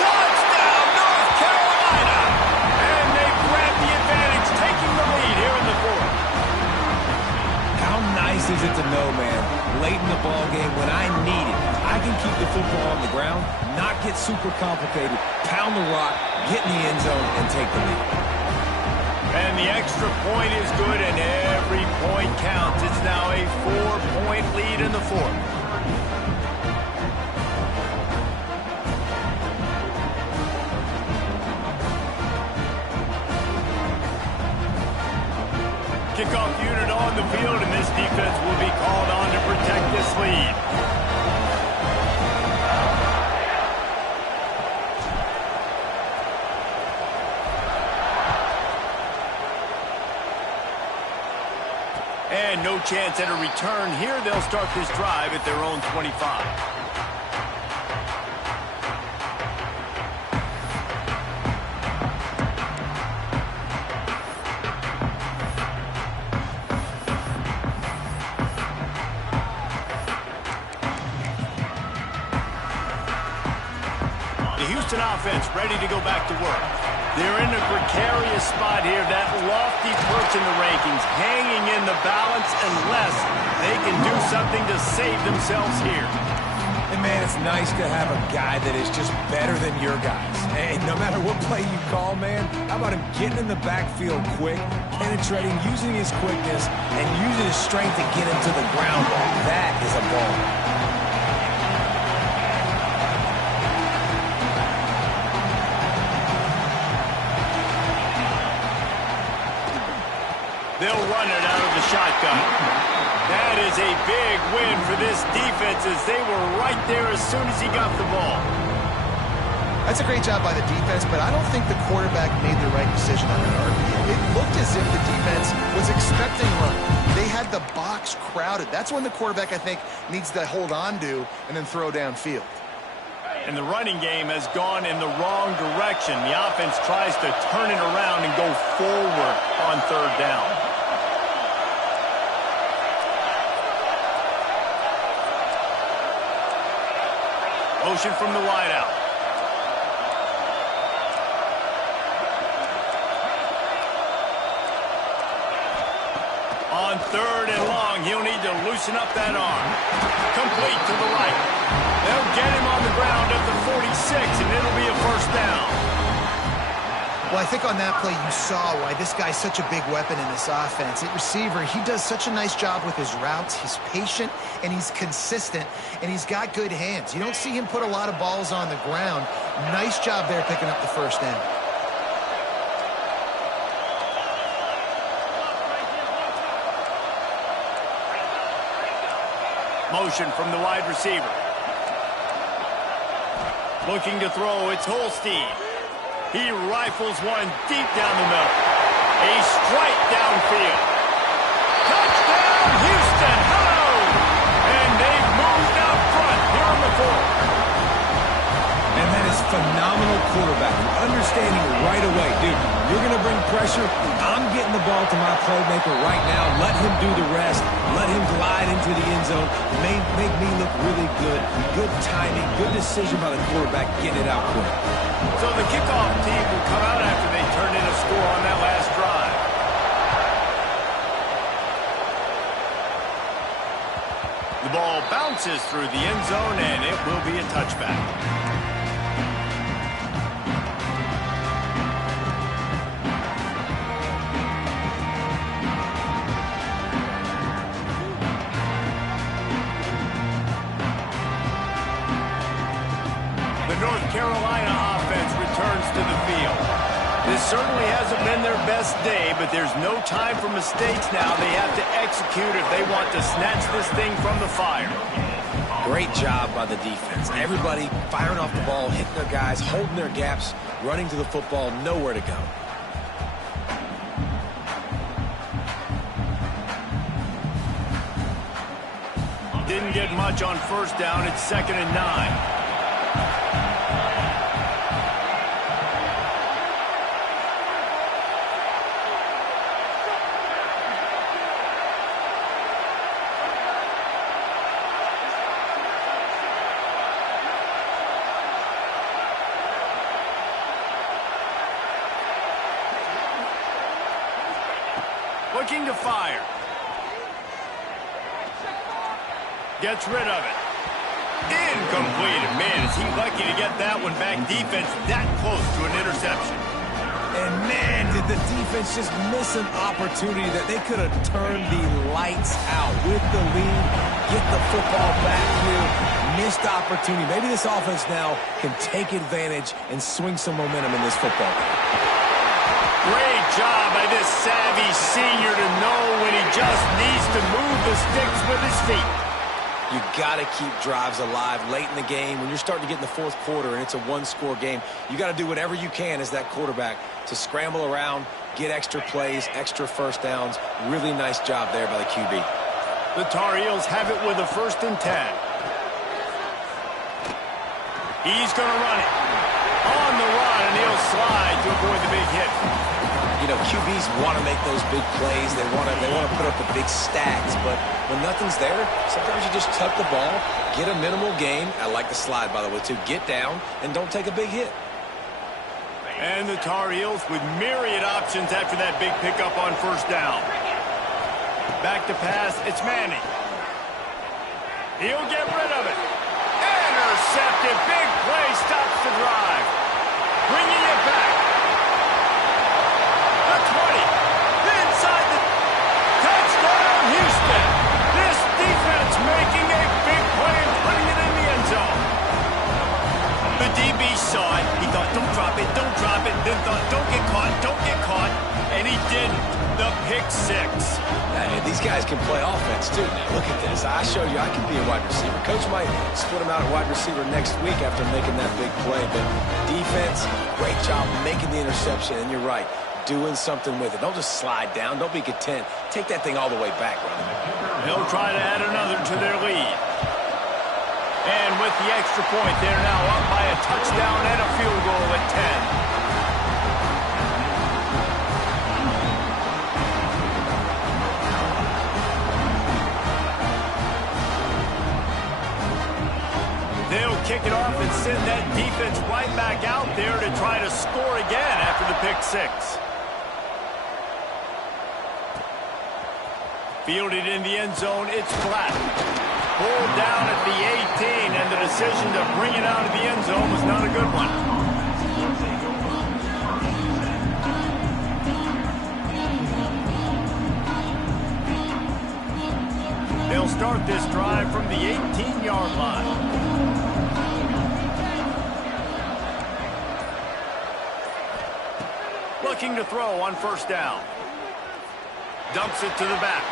Touchdown, North Carolina! And they grab the advantage, taking the lead here in the 4th. How nice is it to know, man, late in the ball game when I need it, I can keep the football on the ground, not get super complicated, pound the rock, get in the end zone, and take the lead. And the extra point is good, and every point counts. It's now a 4-point lead in the 4th. Kickoff unit on the field, and this defense will be called on to protect this lead. And no chance at a return here. They'll start this drive at their own 25. The Houston offense ready to go back to work. They're in a precarious spot here, that lofty perch in the rankings, hanging in the balance unless they can do something to save themselves here. And And, man, it's nice to have a guy that is just better than your guys. And no matter what play you call, man, how about him getting in the backfield quick, penetrating, using his quickness, and using his strength to get him to the ground. That is a ball. They'll run it out of the shotgun. That is a big win for this defense as they were right there as soon as he got the ball. That's a great job by the defense, but I don't think the quarterback made the right decision on that RPO. It looked as if the defense was expecting a run. They had the box crowded. That's when the quarterback, I think, needs to hold on to and then throw downfield. And the running game has gone in the wrong direction. The offense tries to turn it around and go forward on third down. Motion from the wideout. On third and long, he'll need to loosen up that arm. Complete to the right. They'll get him on the ground at the 46, and it'll be a first down. Well, I think on that play you saw why this guy's such a big weapon in this offense. At receiver, he does such a nice job with his routes. He's patient, and he's consistent, and he's got good hands. You don't see him put a lot of balls on the ground. Nice job there picking up the first down. Motion from the wide receiver. Looking to throw, it's Holstein. He rifles one deep down the middle. A strike downfield. Touchdown, Houston! Ho! And they've moved out front here on the fourth. And that is phenomenal quarterbacking. Understanding right away, dude, you're going to bring pressure. I'm getting the ball to my playmaker right now. Let him do the rest. Let him glide into the end zone. Make me look really good. Good timing, good decision by the quarterback, getting it out quick. So the kickoff team will come out after they turn in a score on that last drive. The ball bounces through the end zone, and it will be a touchback. North Carolina offense returns to the field. This certainly hasn't been their best day, but there's no time for mistakes now. They have to execute if they want to snatch this thing from the fire. Great job by the defense. Everybody firing off the ball, hitting their guys, holding their gaps, running to the football, nowhere to go. Didn't get much on first down. It's 2nd and 9. Looking to fire. Gets rid of it. Incomplete. Man, is he lucky to get that one back. Defense that close to an interception. And, man, did the defense just miss an opportunity that they could have turned the lights out with the lead, get the football back here. Missed opportunity. Maybe this offense now can take advantage and swing some momentum in this football game. Great job by this savvy senior to know when he just needs to move the sticks with his feet. You got to keep drives alive late in the game. When you're starting to get in the fourth quarter and it's a one-score game, you got to do whatever you can as that quarterback to scramble around, get extra plays, extra first downs. Really nice job there by the QB. The Tar Heels have it with a 1st and 10. He's going to run it. On the run, and he'll slide to avoid the big hit. You know, QBs want to make those big plays. They want to put up the big stacks. But when nothing's there, sometimes you just tuck the ball, get a minimal gain. I like the slide, by the way, too. Get down and don't take a big hit. And the Tar Heels with myriad options after that big pickup on first down. Back to pass, it's Manning. He'll get rid of it. And intercepted. Big play stops the drive. Bringing it back. The 20. Inside the touchdown, Houston. This defense making a big play and putting it in the end zone. The DB saw it. He thought, don't drop it, don't drop it. Then thought, don't get caught, don't get caught. And he didn't. The pick six. Hey, these guys can play offense, too. Now, look at this. I showed you I can be a wide receiver. Coach might split him out at wide receiver next week after making that big play. But defense, great job making the interception. And you're right, doing something with it. Don't just slide down. Don't be content. Take that thing all the way back, brother. They'll try to add another to their lead. And with the extra point, they're now up by a touchdown and a field goal at 10. They'll kick it off and send that defense right back out there to try to score again after the pick six. Fielded in the end zone, it's flat. Pulled down at the 18, and the decision to bring it out of the end zone was not a good one. They'll start this drive from the 18-yard line. Looking to throw on first down. Dumps it to the back.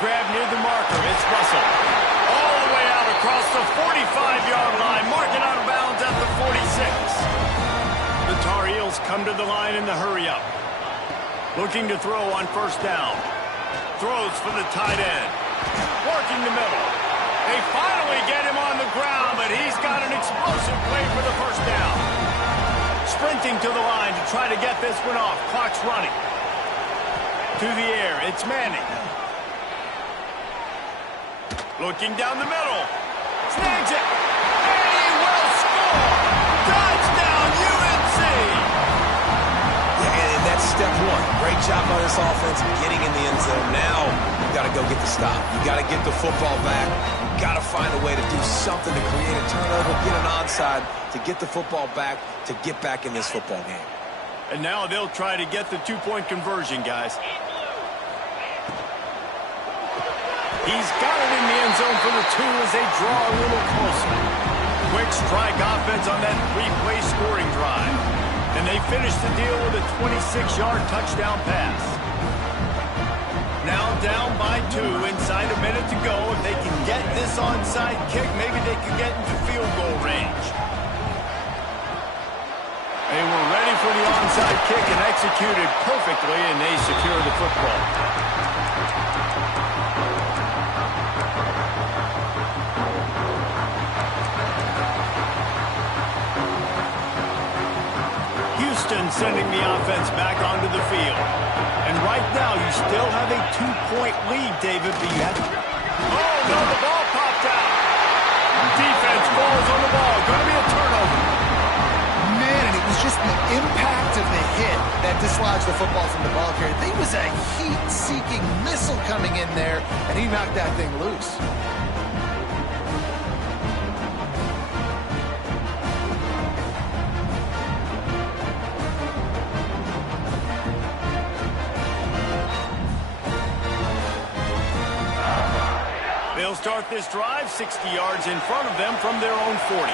Grab near the marker. It's Russell. All the way out across the 45-yard line. Marking out of bounds at the 46. The Tar Heels come to the line in the hurry-up. Looking to throw on first down. Throws for the tight end. Working the middle. They finally get him on the ground, but he's got an explosive play for the first down. Sprinting to the line to try to get this one off. Clock's running. To the air, it's Manning. Looking down the middle. Snags it. And he will score. Touchdown, UNC. Yeah, and that's step one. Great job by this offense getting in the end zone. Now you got to go get the stop. You got to get the football back. You got to find a way to do something to create a turnover, get an onside, to get the football back, to get back in this football game. And now they'll try to get the two-point conversion, guys. He's got it in the end zone for the two as they draw a little closer. Quick strike offense on that three-play scoring drive. And they finish the deal with a 26-yard touchdown pass. Now down by 2, inside a minute to go. If they can get this onside kick, maybe they can get into field goal range. They were ready for the onside kick and executed perfectly, and they secure the football. Houston sending the offense back onto the field. And right now, you still have a 2-point lead, David, but you have to... Oh, no, the ball popped out. Defense falls on the ball. Going to be a turnover. Man, and it was just the impact of the hit that dislodged the football from the ball carrier. There was a heat-seeking missile coming in there, and he knocked that thing loose. They'll start this drive 60 yards in front of them from their own 40.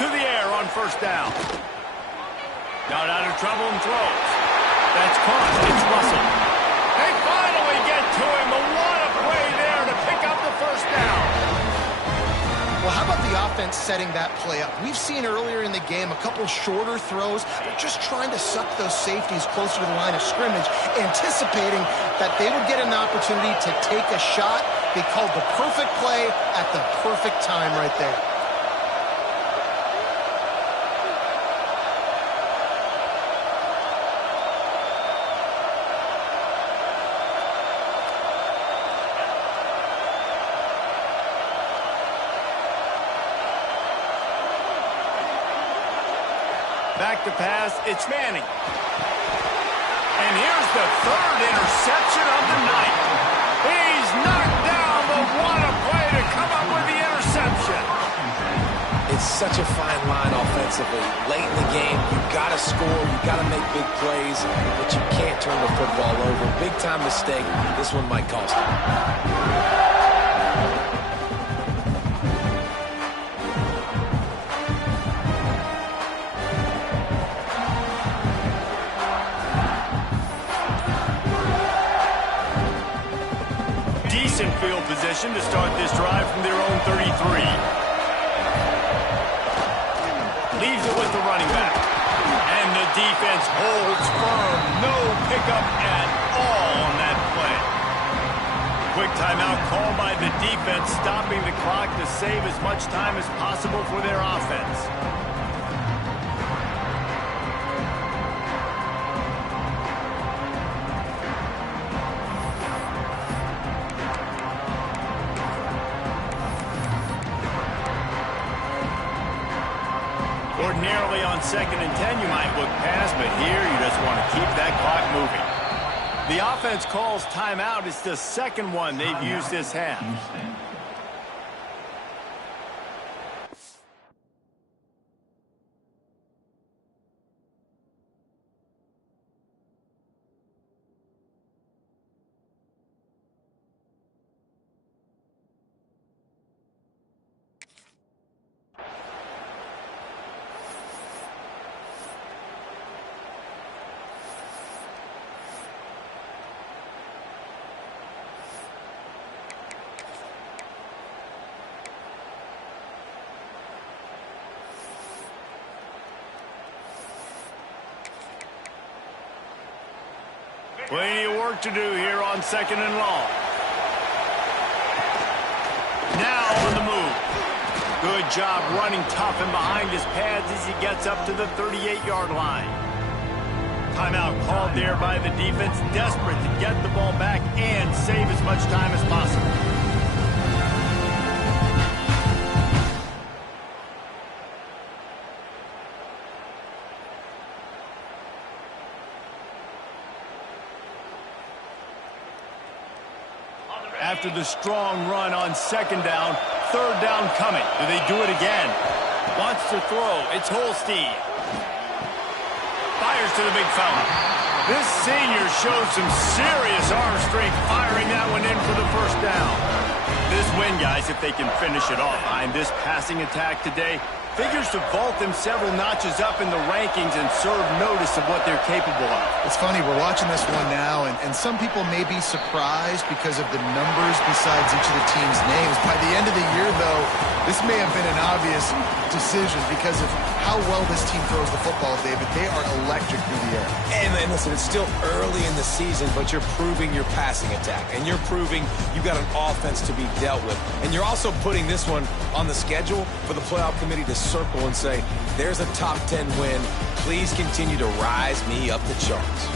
To the air on first down. Not out of trouble and throws. That's caught. It's Russell. They finally get to him. But what a play there to pick up the first down. Well, how about the offense setting that play up? We've seen earlier in the game a couple shorter throws. They're just trying to suck those safeties closer to the line of scrimmage, anticipating that they would get an opportunity to take a shot. They called the perfect play at the perfect time right there. Back to pass, it's Manning. And here's the third interception of the night. He's knocked down, but what a play to come up with it's such a fine line offensively. Late in the game, you've got to score, you've got to make big plays, but you can't turn the football over. Big-time mistake. This one might cost him. Decent field position to start this drive from their own 33. Leaves it with the running back. And the defense holds firm. No pickup at all on that play. Quick timeout called by the defense, stopping the clock to save as much time as possible for their offense. Ordinarily on 2nd and 10, you might look past, but here you just want to keep that clock moving. The offense calls timeout. It's the second one they've used this half. Plenty of work to do here on 2nd and long. Now on the move. Good job running tough and behind his pads as he gets up to the 38-yard line. Timeout called there by the defense, desperate to get the ball back and save as much time as possible. After the strong run on 2nd down, 3rd down coming. Do they do it again? Wants to throw. It's Holstein. Fires to the big fella. This senior shows some serious arm strength firing that one in for the 1st down. This win, guys, if they can finish it off behind this passing attack today, figures to vault them several notches up in the rankings and serve notice of what they're capable of. It's funny, we're watching this one now, and some people may be surprised because of the numbers besides each of the team's names. By the end of the year, though, this may have been an obvious decision because of how well this team throws the football, David. They are electric through the air. And listen, it's still early in the season, but you're proving your passing attack, and you're proving you've got an offense to be dealt with. And you're also putting this one on the schedule for the playoff committee to circle and say, there's a top 10 win. Please continue to rise me up the charts.